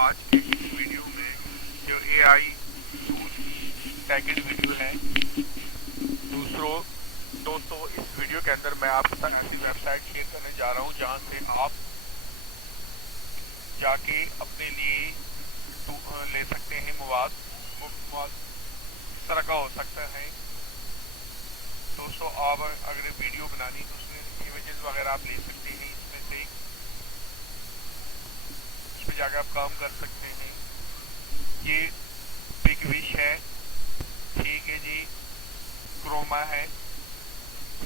आज के इस वीडियो में जो AI टूल की सेकंड वीडियो है। दोस्तों इस वीडियो के अंदर मैं आपके साथ ऐसी वेबसाइट शेयर करने जा रहा हूं जहां से आप जाके अपने लिए ले सकते हैं मवाद। इस तरह का हो सकता है दोस्तों, आप अगर वीडियो बनानी तो उसमें इमेजेस वगैरह आप ले सकते हैं। इसमें से इसमें जाकर आप काम कर सकते हैं। ये बिग विश है, ठीक है जी, क्रोमा है,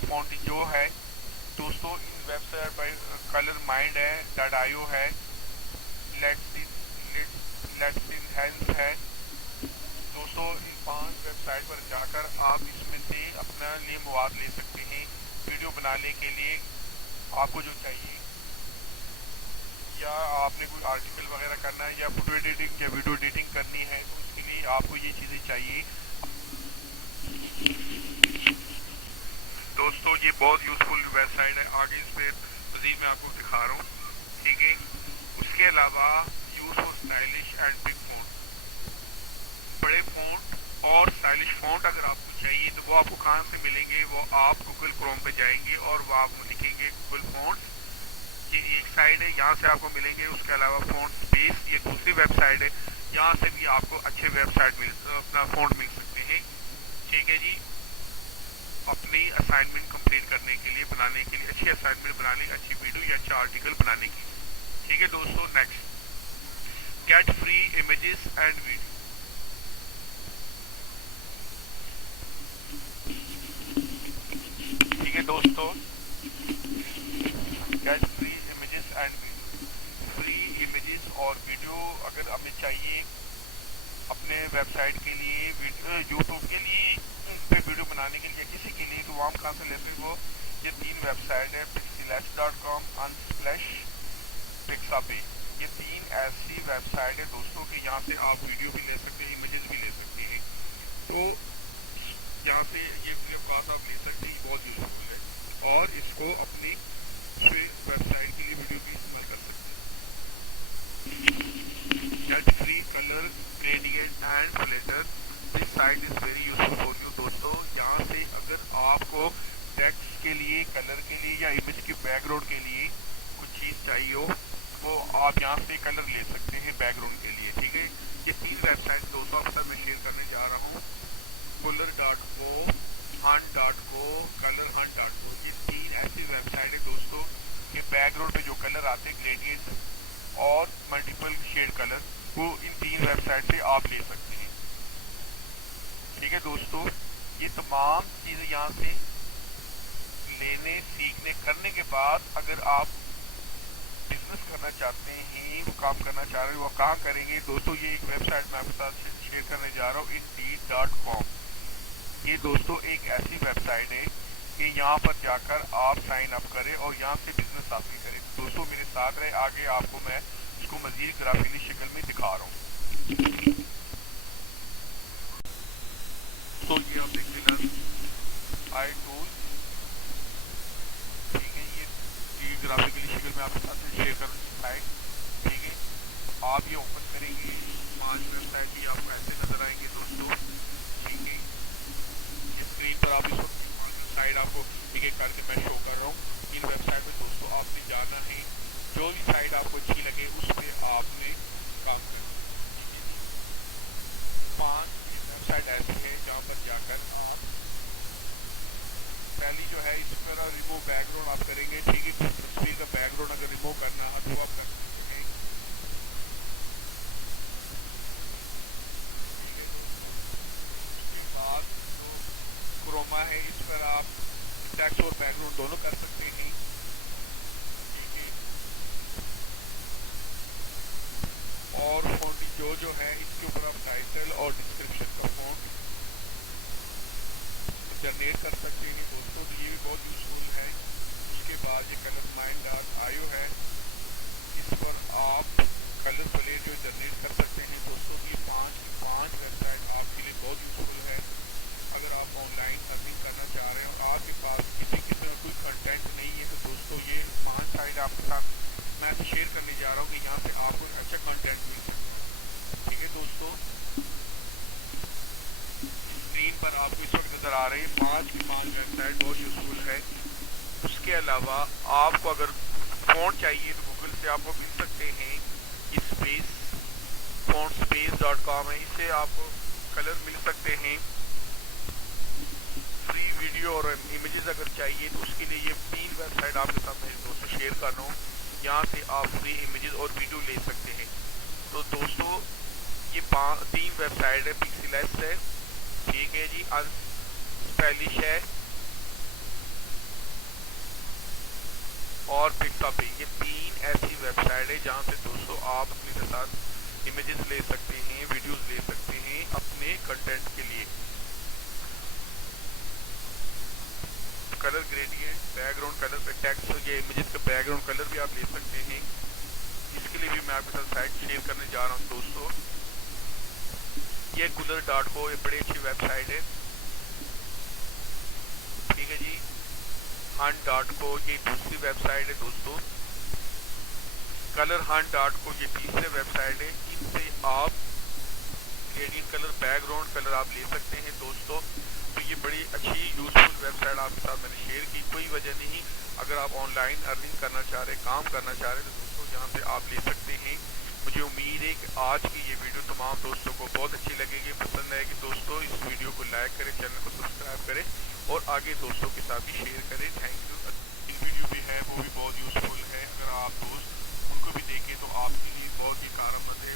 फोंटिजो है दोस्तों। इन वेबसाइट पर कलर माइंड है, डाडायो है, लेट्स इनहेंस है दोस्तों। इन 5 वेबसाइट पर जाकर आप इसमें से अपना लिए मवाद ले सकते हैं वीडियो बनाने के लिए। आपको जो चाहिए, या आपने कोई आर्टिकल वगैरह करना है या फोटो एडिटिंग या वीडियो एडिटिंग करनी है तो उसके लिए आपको ये चीज़ें चाहिए दोस्तों। ये बहुत यूजफुल वेबसाइट है, आगे इस पर मजीद मैं आपको दिखा रहा हूँ, ठीक है। उसके अलावा use for stylish and big font, बड़े फॉन्ट और स्टाइलिश फॉन्ट अगर आपको चाहिए तो वो आपको कहाँ से मिलेंगे? वो आप गूगल क्रोम पे जाएंगे और वो आप लिखेंगे गूगल फॉन्ट, ये एक साइड है, यहाँ से आपको मिलेंगे। उसके अलावा फॉन्ट स्पेस ये दूसरी वेबसाइट है, यहाँ से भी आपको अच्छे वेबसाइट अपना फॉन्ट मिल सकते हैं, ठीक है जी। अपनी असाइनमेंट कंप्लीट करने के लिए, बनाने के लिए, अच्छी असाइनमेंट बनाने, अच्छी वीडियो या अच्छा आर्टिकल बनाने के लिए, ठीक है दोस्तों। Next, get free images and video, ठीक है दोस्तों। Get free images and video, free images और वीडियो अगर हमें चाहिए अपने वेबसाइट के लिए, यूट्यूब के लिए पे वीडियो बनाने के लिए, किसी के लिए, तो हम कहाँ से लेते हैं? वो ये 3 वेबसाइट है, pixelash.com, unsplash, pixabay। ये 3 ऐसी वेबसाइट है दोस्तों कि यहाँ से आप वीडियो भी ले सकते हैं, इमेजेस भी ले सकते हैं। तो यहाँ से ये बात आप ले सकते हैं, बहुत यूजफुल है और इसको अपनी वेबसाइट के लिए वीडियो भी इस्तेमाल कर सकते हैं। Get free colour gradient and flatter, this site is very useful for you दोस्तों। यहाँ से अगर आपको टेक्स्ट के लिए, कलर के लिए या इमेज के बैकग्राउंड के लिए कुछ चीज़ चाहिए हो वो आप यहाँ से कलर ले सकते हैं बैकग्राउंड के लिए, ठीक है। ये 3 वेबसाइट दोस्तों आपके साथ मैं शेयर करने जा रहा हूँ, color.co, hunt.co, colorhunt.co। ये 3 ऐसी वेबसाइट है दोस्तों कि बैकग्राउंड पे जो कलर आते हैं, ग्रेडियंट और मल्टीपल शेड कलर, वो इन 3 वेबसाइट से आप ले सकते हैं, ठीक है दोस्तों। ये तमाम चीज़ें यहाँ से लेने, सीखने, करने के बाद अगर आप बिजनेस करना चाहते हैं, वो काम करना चाह रहे हैं, वो कहाँ करेंगे दोस्तों? ये एक वेबसाइट मैं आपके साथ शेयर करने जा रहा हूँ, indeed.com। ये दोस्तों एक ऐसी वेबसाइट है कि यहाँ पर जाकर आप साइन अप करें और यहाँ से बिजनेस हासिल करें। दोस्तों मेरे साथ रहे, आगे आपको मैं इसको मजीद ग्राफिकली शक्ल में दिखा रहा हूँ। तो ये आप देख लेना, आई टूल, ठीक है। ये ग्राफिकली शक्ल में आपके साथ शेयर कर साइट, ठीक है। आप ये ओपन करेंगे, 5 वेबसाइट भी आपको ऐसे नजर आएंगे दोस्तों, ठीक है। ये स्क्रीन पर आप इस वक्त 5 वेबसाइट आपको एक एक करके मैं शो कर रहा हूँ। इन वेबसाइट में दोस्तों आपने जाना है, जो भी साइट आपको अच्छी लगे उस पर आपने काम करना है, ठीक है। 5 वेबसाइट ऐसी है जहाँ पर जाकर आप, पहली जो है इस पर रिमूव बैकग्राउंड आप करेंगे, ठीक है। तस्वीर का बैकग्राउंड अगर रिमूव करना है तो आप कर सकते हैं, ठीक है। उसके बाद जो क्रोमा है इस पर आप टेक्स्ट और बैकग्राउंड दोनों कर सकते हैं, ठीक है। और फोंटिजो जो है इसके ऊपर आप टाइटल और डिस्क्रिप्शन का फॉन्ट जनरेट कर सकते हैं दोस्तों, तो ये भी बहुत यूजफुल है। उसके बाद ये कलर माइंड.io है, इस पर आप कलर प्लेट जो जनरेट कर सकते हैं दोस्तों। ये 5 वेबसाइट आपके लिए बहुत यूजफुल है अगर आप ऑनलाइन अर्निंग करना चाह रहे हो, आपके पास किसी किस्म का कोई कंटेंट नहीं है तो दोस्तों ये 5 साइट आपके साथ मैं शेयर करने जा रहा हूँ कि यहाँ से आपको अच्छा कंटेंट मिल सकता है। नज़र आ रहे हैं, 5 की 5 वेबसाइट बहुत यूज़फुल है। उसके अलावा आपको अगर फ़ॉन्ट चाहिए तो गूगल से आपको मिल सकते हैं, स्पेस fontspace.com है, इससे आपको कलर मिल सकते हैं। फ्री वीडियो और इमेजेस अगर चाहिए तो उसके लिए ये 3 वेबसाइट आपके साथ मेरे दोस्तों शेयर कर रहा हूँ, यहाँ से आप फ्री इमेजेस और वीडियो ले सकते हैं। तो दोस्तों ये 3 वेबसाइट है, पिक्सेलेस है, ठीक है जी, अनस्टाइलिश है और पिक्सापे। ये 3 ऐसी वेबसाइट है जहाँ से दोस्तों आप अपने साथ इमेजेस ले सकते हैं, वीडियोस ले सकते हैं अपने कंटेंट के लिए। कलर ग्रेडियंट, बैकग्राउंड कलर पे टेक्स्ट या इमेजेस का बैकग्राउंड कलर भी आप ले सकते हैं। इसके लिए भी मैं आपके साथ साइट शेयर करने जा रहा हूँ दोस्तों। ये color.co, ये बड़ी अच्छी वेबसाइट है, ठीक है जी। hunt.co ये दूसरी वेबसाइट है दोस्तों। colorhunt.co ये तीसरे वेबसाइट है। इनसे आप ग्रेडियंट कलर, बैकग्राउंड कलर आप ले सकते हैं दोस्तों। तो ये बड़ी अच्छी यूजफुल वेबसाइट आपके साथ मैंने शेयर की। कोई वजह नहीं, अगर आप ऑनलाइन अर्निंग करना चाह रहे, काम करना चाह रहे, तो दोस्तों यहाँ से आप ले सकते हैं। मुझे उम्मीद है कि आज की ये वीडियो तमाम दोस्तों को बहुत अच्छी लगेगी, पसंद आएगी। दोस्तों इस वीडियो को लाइक करें, चैनल को सब्सक्राइब करें और आगे दोस्तों के साथ भी शेयर करें। Thank you. वीडियो भी है वो भी बहुत यूजफुल है, अगर आप दोस्त उनको भी देखें तो आपके लिए बहुत ही कारगर है।